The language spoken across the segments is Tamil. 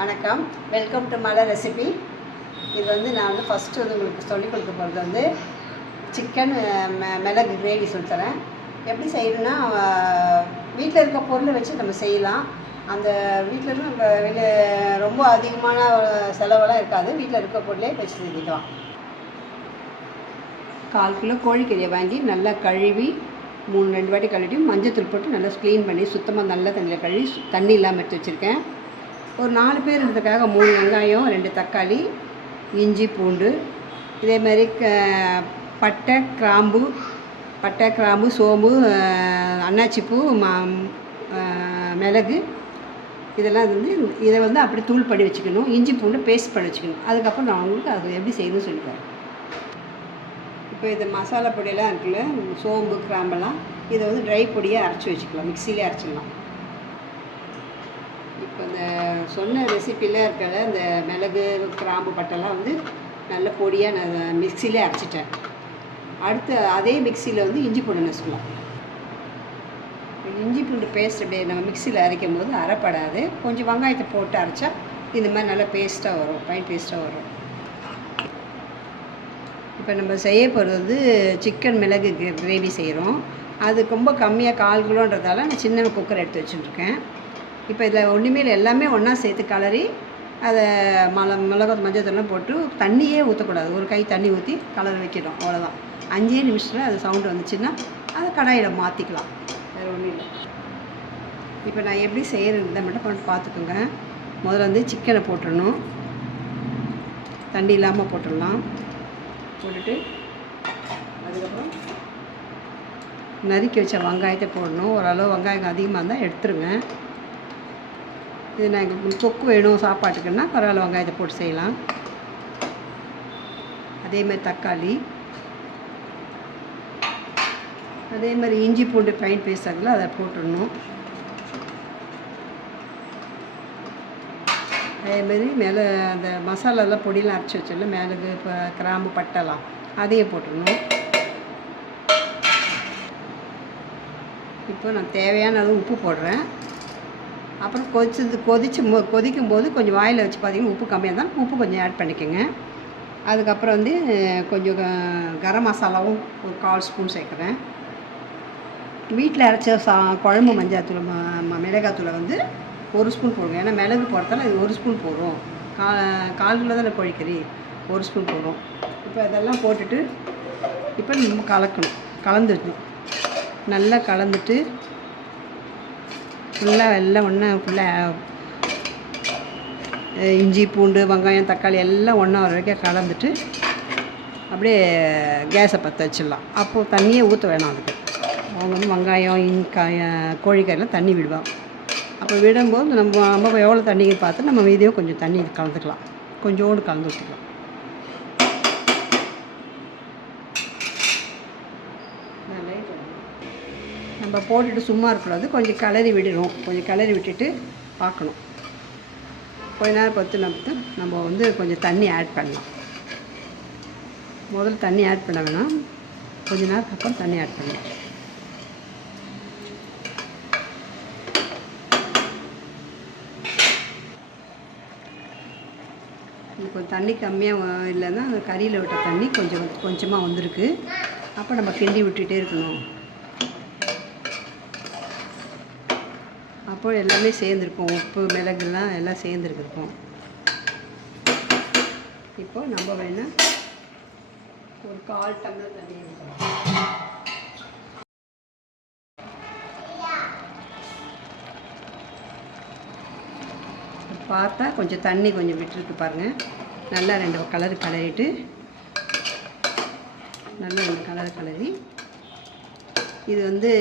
வணக்கம், வெல்கம் டு மலர் ரெசிபி. இது வந்து நான் வந்து ஃபஸ்ட்டு வந்து உங்களுக்கு சொல்லிக் கொடுக்க போகிறது வந்து சிக்கன் மிளகு கிரேவி சொல்லித்தரேன். எப்படி செய்யணும்னா வீட்டில் இருக்க பொருளை வச்சு நம்ம செய்யலாம். அந்த வீட்டில் இருந்து நம்ம வெளியே ரொம்ப அதிகமான செலவெல்லாம் இருக்காது. வீட்டில் இருக்க பொருளே வச்சு செஞ்சுக்கலாம். 1/4 கிலோ கோழிக்கறியை வாங்கி நல்லா கழுவி 2 வாட்டி கழுவிட்டு மஞ்சத்தூள் போட்டு நல்லா க்ளீன் பண்ணி சுத்தமாக நல்ல தண்ணியில் கழுவி தண்ணி இல்லாமல் எடுத்து வச்சுருக்கேன். ஒரு 4 பேர் இருந்ததுக்காக 3 வெங்காயம், 2 தக்காளி, இஞ்சி பூண்டு, இதே மாதிரி பட்டை கிராம்பு, சோம்பு, அன்னாச்சிப்பூ, மிளகு, இதெல்லாம் வந்து இதை வந்து அப்படி தூள் பண்ணி வச்சுக்கணும். இஞ்சி பூண்டு பேஸ்ட் பண்ணி வச்சுக்கணும். அதுக்கப்புறம் நான் உங்களுக்கு அது எப்படி செய்யணும்னு சொல்லித்தரேன். இப்போ இது மசாலா பொடியெல்லாம் இருக்குல்ல, சோம்பு கிராம்பெல்லாம் இதை வந்து ட்ரை பொடியாக அரைச்சி வச்சுக்கலாம். மிக்சியிலே அரைச்சிடலாம். இப்போ இந்த சொன்ன ரெசிப்பியில் இருக்கிற இந்த மிளகு கிராம்பு பட்டெல்லாம் வந்து நல்ல பொடியாக நான் மிக்சியிலே அரைச்சிட்டேன். அடுத்து அதே மிக்சியில் வந்து இஞ்சி பூண்டு நசுக்கலாம். இஞ்சி பூண்டு பேஸ்ட் அப்படியே நம்ம மிக்சியில் அரைக்கும் போது அரைப்படாது. கொஞ்சம் வெங்காயத்தை போட்டு அரைச்சா இந்த மாதிரி நல்லா பேஸ்ட்டாக வரும், ஃபைன் பேஸ்ட்டாக வரும். இப்போ நம்ம செய்ய போகிறது வந்து சிக்கன் மிளகு கிரேவி செய்கிறோம். அது ரொம்ப கம்மியாக 1/4 கிலோன்றதால நான் சின்ன குக்கர் எடுத்து வச்சுட்டுருக்கேன். இப்போ இதில் ஒன்றுமே இல்லை, எல்லாமே ஒன்றா சேர்த்து கலரி அதை மிளகா மஞ்சத்தூள்லாம் போட்டு தண்ணியே ஊற்றக்கூடாது. ஒரு கை தண்ணி ஊற்றி கலர் வைக்கணும், அவ்வளோதான். 5 நிமிஷத்தில் அது சவுண்டு வந்துச்சுன்னா அதை கடாயில் மாற்றிக்கலாம். வேறு ஒன்றும் இல்லை. இப்போ நான் எப்படி செய்கிறேன் மட்டும் கொஞ்சம் பார்த்துக்கோங்க. முதல்ல வந்து சிக்கனை போட்டுடணும். தண்ணி இல்லாமல் போட்டுடலாம். போட்டுட்டு அதுக்கப்புறம் நறுக்கி வச்ச வெங்காயத்தை போடணும். ஓரளவு வெங்காயம் அதிகமாக இருந்தால் எடுத்துருங்க. இது நான் தொக்கு வேணும் சாப்பாட்டுக்குன்னா பரவாயில்ல, வெங்காயத்தை போட்டு செய்யலாம். அதேமாதிரி தக்காளி, அதே மாதிரி இஞ்சி பூண்டு ஃபைன் பேஸ்ட் ஆகல அதை போட்டுடணும். அதேமாரி மேலே அந்த மசாலாலாம் பொடியெலாம் அரைச்சி வச்சல, மிளகு கிராம்பு பட்டெல்லாம் அதையும் போட்டுடணும். இப்போ நான் தேவையான அளவு உப்பு போடுறேன். அப்புறம் கொதிக்கும் போது கொஞ்சம் வாயில் வச்சு பார்த்தீங்கன்னா உப்பு கம்மியாக தான், உப்பு கொஞ்சம் ஆட் பண்ணிக்கோங்க. அதுக்கப்புறம் வந்து கொஞ்சம் கரம் மசாலாவும் ஒரு 1/4 ஸ்பூன் சேர்க்குறேன். வீட்டில் அரைச்ச குழம்பு மஞ்சாத்தூள் மிளகாத்தூளை வந்து 1 ஸ்பூன் போடுங்க. ஏன்னா மிளகு போடுறதால இது 1 ஸ்பூன் போடுறோம். 1/4 கிலோ தானே கோழிக்கறி, 1 ஸ்பூன் போடுறோம். இப்போ இதெல்லாம் போட்டுட்டு இப்போ நம்ம கலந்துடணும். நல்லா கலந்துட்டு ஃபுல்லாக எல்லாம் ஒன்றா ஃபுல்லாக இஞ்சி பூண்டு வெங்காயம் தக்காளி எல்லாம் ஒன்றா வர வரைக்கும் கலந்துட்டு அப்படியே கேஸை பற்ற வச்சிடலாம். அப்போது தண்ணியே ஊற்ற வேணாம். அதுக்கு அவங்க வந்து வெங்காயம் கோழிக்கறிலாம் தண்ணி விடுவாங்க. அப்போ விடும்போது நம்ம எவ்வளோ தண்ணி பார்த்து நம்ம மீதியும் கொஞ்சம் தண்ணி கலந்துக்கலாம். கொஞ்சோண்டு கலந்து ஊற்றிக்கலாம். நம்ம போட்டுட்டு சும்மா இருக்கக்கூடாது, கொஞ்சம் கிளறி விடணும். கொஞ்சம் கிளறி விட்டுட்டு பார்க்கணும். கொஞ்ச நேரம் பொறுத்து நம்ம வந்து கொஞ்சம் தண்ணி ஆட் பண்ணலாம். முதல்ல தண்ணி ஆட் பண்ண வேணாம், கொஞ்ச நேரத்துக்கு அப்புறம் தண்ணி ஆட் பண்ணலாம். இது கொஞ்சம் தண்ணி கம்மியாக இல்லைன்னா அந்த கறியில் விட்ட தண்ணி கொஞ்சமாக வந்திருக்கு. அப்போ நம்ம கிண்டி விட்டுகிட்டே இருக்கணும். அப்போ எல்லாமே சேர்ந்துருக்கும், உப்பு மிளகுலாம் எல்லாம் சேர்ந்துருக்கும். இப்போ நம்ம வேணால் ஒரு 1/4 டம்ளர் தண்ணி ஊற்றலாம். பார்த்தா கொஞ்சம் தண்ணி கொஞ்சம் விட்டுருக்கு பாருங்கள். நல்லா 2 கலர் கலரிட்டு நல்லா 2 கலர் கலரி இது வந்து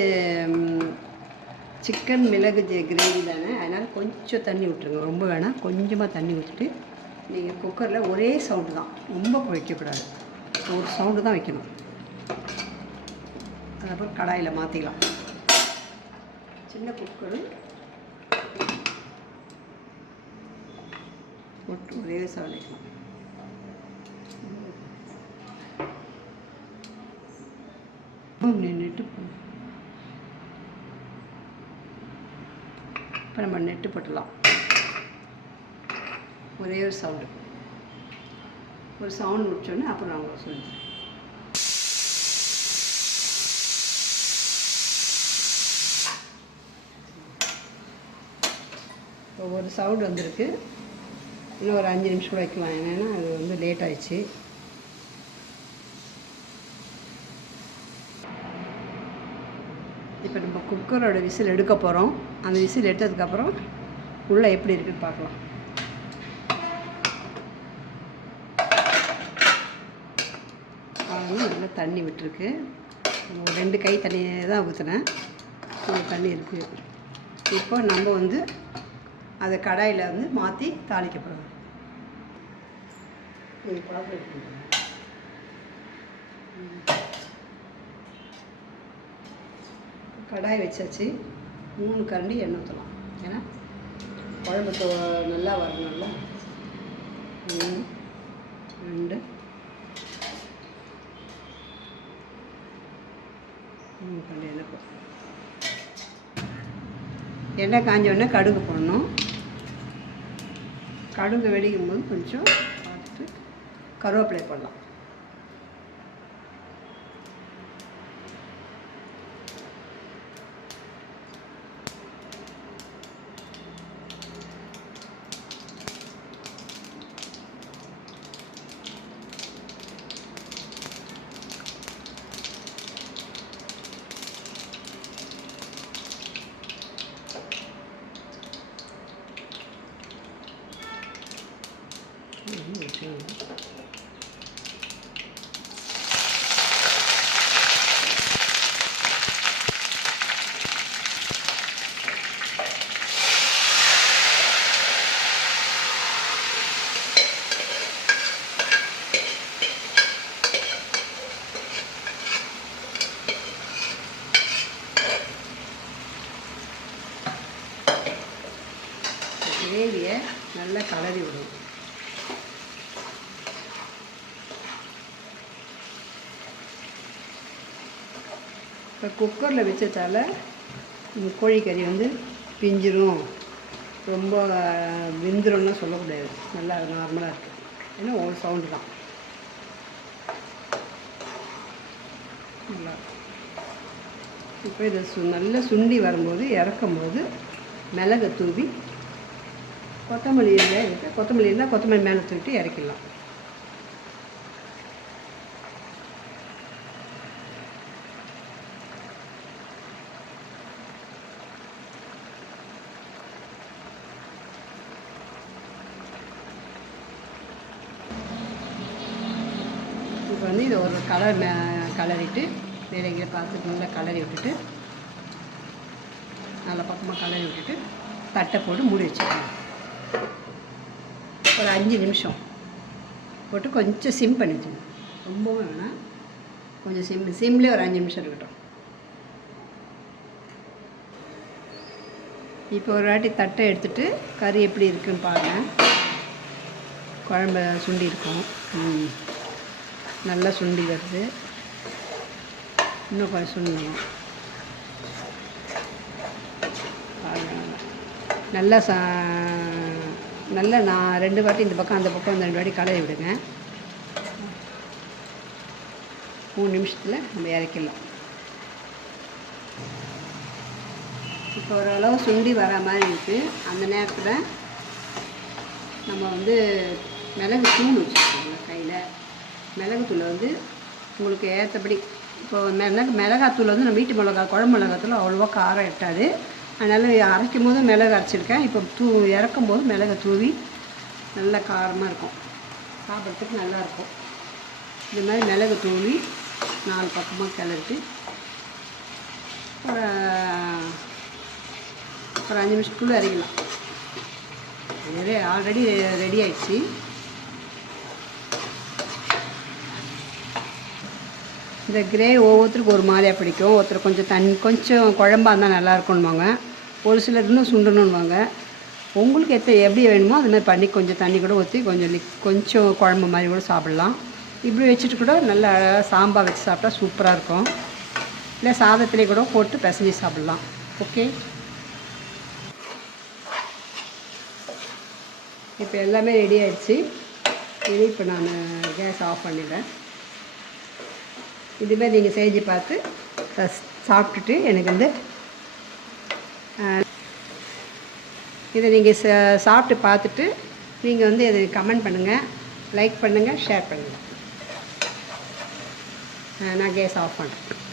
சிக்கன் மிளகு கிரேவி தானே, அதனால் கொஞ்சம் தண்ணி விட்டுருங்க. ரொம்ப வேணாம், கொஞ்சமாக தண்ணி ஊற்றிட்டு நீங்கள் குக்கரில் ஒரே சவுண்டு தான், ரொம்ப வைக்கக்கூடாது, ஒரு சவுண்டு தான் வைக்கணும். அதுக்கப்புறம் கடாயில் மாற்றிக்கலாம். சின்ன குக்கரு போட்டு ஒரே சவுண்டு வைக்கலாம். நின்றுட்டு இப்போ நம்ம நெட்டு போட்டுடலாம். ஒரே ஒரு சவுண்ட் முடிச்சோன்னே அப்புறம் நான் உங்களுக்கு சொல்லித்தரேன். இப்போ ஒரு சவுண்ட் வந்திருக்கு. இன்னும் ஒரு 5 நிமிஷம் வைக்கலாம், ஏன்னா அது வந்து லேட் ஆயிடுச்சு. இப்போ நம்ம குக்கரோட விசில் எடுக்க போகிறோம். அந்த விசில் எடுத்ததுக்கப்புறம் உள்ளே எப்படி இருக்குன்னு பார்க்கலாம். அது நல்லா தண்ணி விட்டுருக்கு. 2 கை தண்ணி தான் ஊற்றினேன். தண்ணி இருக்குது. இப்போ நம்ம வந்து அதை கடாயில் வந்து மாற்றி தாளிக்க போகிறோம். கடாய் வச்சாச்சு. 3 கரண்டி எண்ணெய் ஊற்றலாம், ஏன்னா குழம்பு நல்லா வரணும்ல. 1 2 3 கரண்டி எண்ணெய் போதும். எண்ணெய் காஞ்சோடனே கடுகு போடணும். கடுகு வெடிக்கும் போது கொஞ்சம் பார்த்துட்டு கருவேப்பிலை போடலாம். கிரேவியை நல்லா கலரி விடும். இப்போ குக்கரில் வச்சதால கோழிக்கறி வந்து பிஞ்சிரும், ரொம்ப வெந்துரும்னு சொல்லக்கூடாது. நல்லா நார்மலாக இருக்குது. ஏன்னா ஒரு சவுண்டு தான். நல்லா இப்போ இதை நல்லா சுண்டி வரும்போது இறக்கும்போது மிளகை தூவி கொத்தமல்லி இருக்குது. கொத்தமல்லி இருந்தால் கொத்தமல்லி மேலே தூவிட்டு இறக்கிடலாம். இப்போ வந்து இதை ஒரு கலரிட்டு வேலைகளை பார்த்துட்டு நல்லா கலரி விட்டுட்டு நல்ல பக்கமாக கலரி விட்டுட்டு தட்டை போட்டு மூடி வச்சுக்கணும். ஒரு 5 நிமிஷம் போட்டு கொஞ்சம் சிம் பண்ணி வச்சுக்கணும். ரொம்பவும் வேணாம், கொஞ்சம் சிம்லேயே ஒரு 5 நிமிஷம் இருக்கட்டும். இப்போ ஒரு வாட்டி தட்டை எடுத்துகிட்டு கறி எப்படி இருக்குன்னு பாருங்கள். குழம்பு சுண்டி இருக்கும், நல்லா சுண்டி வருது. இன்னும் கொஞ்சம் சுண்டணும். நல்லா நல்லா நான் 2 வாட்டி இந்த பக்கம் அந்த பக்கம் 2 வாட்டி கலரி விடுங்க. 3 நிமிஷத்தில் நம்ம இறக்கிடலாம். இப்போ ஓரளவு சுண்டி வர மாதிரி இருக்குது. அந்த நேரத்தில் நம்ம வந்து மிளகு தூள் வச்சுருக்கோங்க கையில். மிளகுத்தூளை வந்து உங்களுக்கு ஏற்றபடி. இப்போ மிளகாத்தூள் வந்து நம்ம வீட்டு குழம்பு மிளகாத்தூள் அவ்வளோவா காரம் எட்டாது. அதனால் அரைக்கும் போது மிளகு அரைச்சிருக்கேன். இப்போ இறக்கும் போது மிளகை தூவி நல்லா காரமாக இருக்கும், சாப்பிட்றதுக்கு நல்லாயிருக்கும். இது மாதிரி மிளகு தூவி 4 பக்கமாக கிளறிட்டு ஒரு 5 நிமிஷத்துக்குள்ளே இறக்கலாம். ஆல்ரெடி ரெடி ஆயிடுச்சு. இந்த கிரேவி ஒவ்வொருத்தருக்கும் ஒரு மாதிரியாக பிடிக்கும். ஒருத்தர் கொஞ்சம் குழம்பாக இருந்தால் நல்லாயிருக்குன்னுவாங்க, ஒரு சிலர் இன்னும் சுண்டணுன்னுவாங்க. உங்களுக்கு எப்படி வேணுமோ அது மாதிரி பண்ணி கொஞ்சம் தண்ணி கூட ஊற்றி கொஞ்சம் குழம்பு மாதிரி கூட சாப்பிட்லாம். இப்படி வச்சுட்டு கூட நல்லா சாம்பார் வச்சு சாப்பிட்டா சூப்பராக இருக்கும். இல்லை சாதத்திலே கூட போட்டு பிசைஞ்சு சாப்பிட்லாம். ஓகே. இப்போ எல்லாமே ரெடி ஆகிடுச்சு. இது இப்போ நான் கேஸ் ஆஃப் பண்ணிடுறேன். இதுமாதிரி நீங்கள் செஞ்சு பார்த்து சாப்பிட்டுட்டு எனக்கு வந்து இதை நீங்கள் சாப்பிட்டு பார்த்துட்டு நீங்கள் வந்து இதை கமெண்ட் பண்ணுங்கள், லைக் பண்ணுங்கள், ஷேர் பண்ணுங்கள். நான் கேஸ் ஆஃப் பண்ணுறேன்.